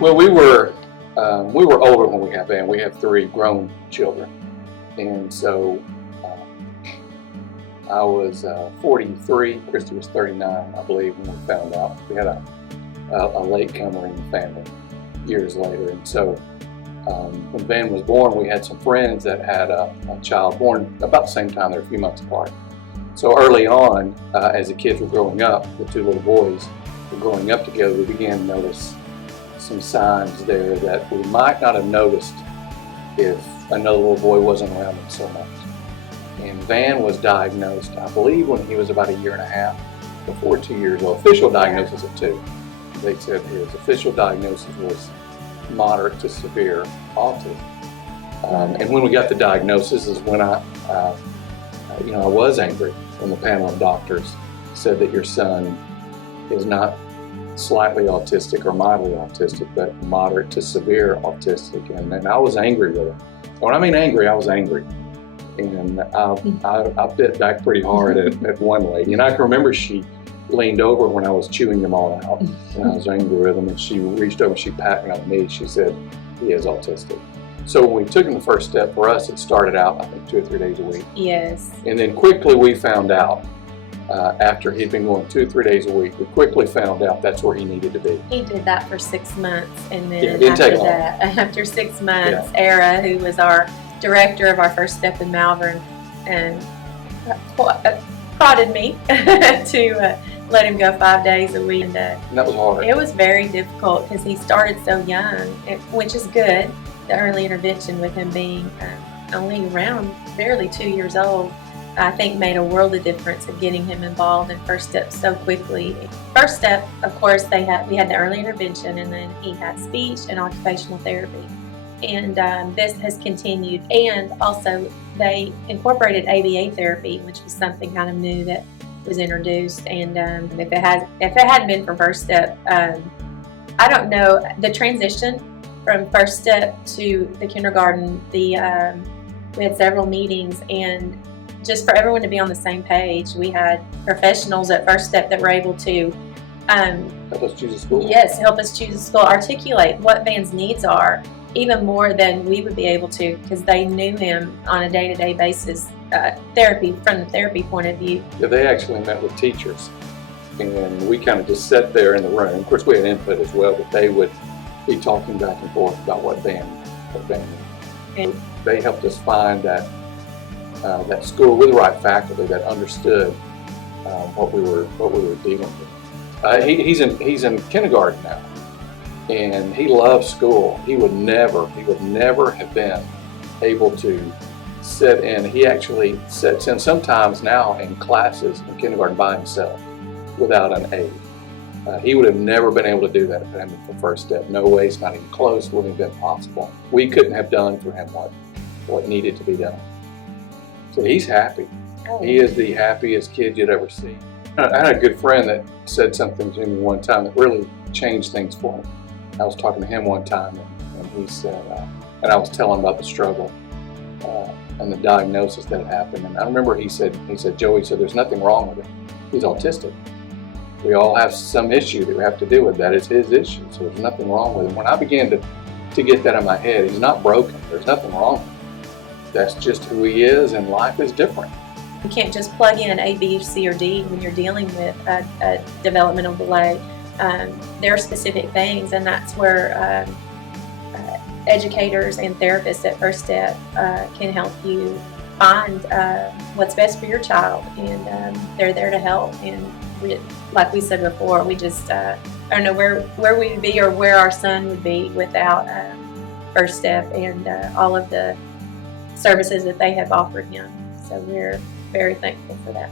Well, we were older when we had Van. We have 3 grown children, and so I was 43. Christy was 39, I believe, when we found out. We had a latecomer in the family years later, and so when Van was born, we had some friends that had a child born about the same time. They're a few months apart. So early on, as the kids were growing up, the 2 little boys were growing up together, we began to notice some signs there that we might not have noticed if another little boy wasn't around them so much. And Van was diagnosed, I believe, when he was about 1.5 years, before 2 years old. Official diagnosis of 2. They said his official diagnosis was moderate to severe autism. And when we got the diagnosis is when I was angry when the panel of doctors said that your son is not slightly autistic or mildly autistic, but moderate to severe autistic. And I was angry with him. When I mean angry, I was angry. And I bit back pretty hard at one lady. And I can remember she leaned over when I was chewing them all out, and I was angry with them, and she reached over and she patted me on the knee. She said, he is autistic. So when we took him the first step, for us, it started out, I think, 2 or 3 days a week. Yes. And then quickly we found out, after he'd been going 2 or 3 days a week, we quickly found out that's where he needed to be. He did that for 6 months, and then after 6 months, Era, who was our director of our First Step in Malvern, and prodded me to let him go 5 days a week. And that was hard. It was very difficult because he started so young, which is good. The early intervention with him being only around barely 2 years old, I think made a world of difference of getting him involved in First Step so quickly. First Step, of course, we had the early intervention, and then he had speech and occupational therapy. And this has continued. And also they incorporated ABA therapy, which was something kind of new that was introduced. And if it hadn't been for First Step, I don't know, the transition from First Step to the kindergarten, we had several meetings, and just for everyone to be on the same page, we had professionals at First Step that were able to help us choose a school. Yes, help us choose a school, articulate what Van's needs are, even more than we would be able to, because they knew him on a day-to-day basis, from the therapy point of view. Yeah, they actually met with teachers, and we kind of just sat there in the room. Of course, we had input as well, but they would be talking back and forth about what Van needed. And they helped us find that school with the right faculty that understood what we were dealing with. He's in kindergarten now, and he loves school. He would never have been able to sit in. He actually sits in sometimes now in classes in kindergarten by himself without an aide. He would have never been able to do that if it hadn't been for First Step. No way, it's not even close, wouldn't have been possible. We couldn't have done for him what needed to be done. So he's happy. Oh. He is the happiest kid you'd ever see. I had a good friend that said something to me one time that really changed things for me. I was talking to him one time, and he said, and I was telling him about the struggle and the diagnosis that had happened. And I remember he said, Joey, so there's nothing wrong with him. He's autistic. We all have some issue that we have to deal with. That is his issue, so there's nothing wrong with him. When I began to get that in my head, he's not broken. There's nothing wrong with him. That's just who he is, and life is different. You can't just plug in A, B, C, or D when you're dealing with a developmental delay. There are specific things, and that's where educators and therapists at First Step can help you find what's best for your child, and they're there to help. And like we said before, we just I don't know where we would be or where our son would be without First Step and all of the services that they have offered him. So we're very thankful for that.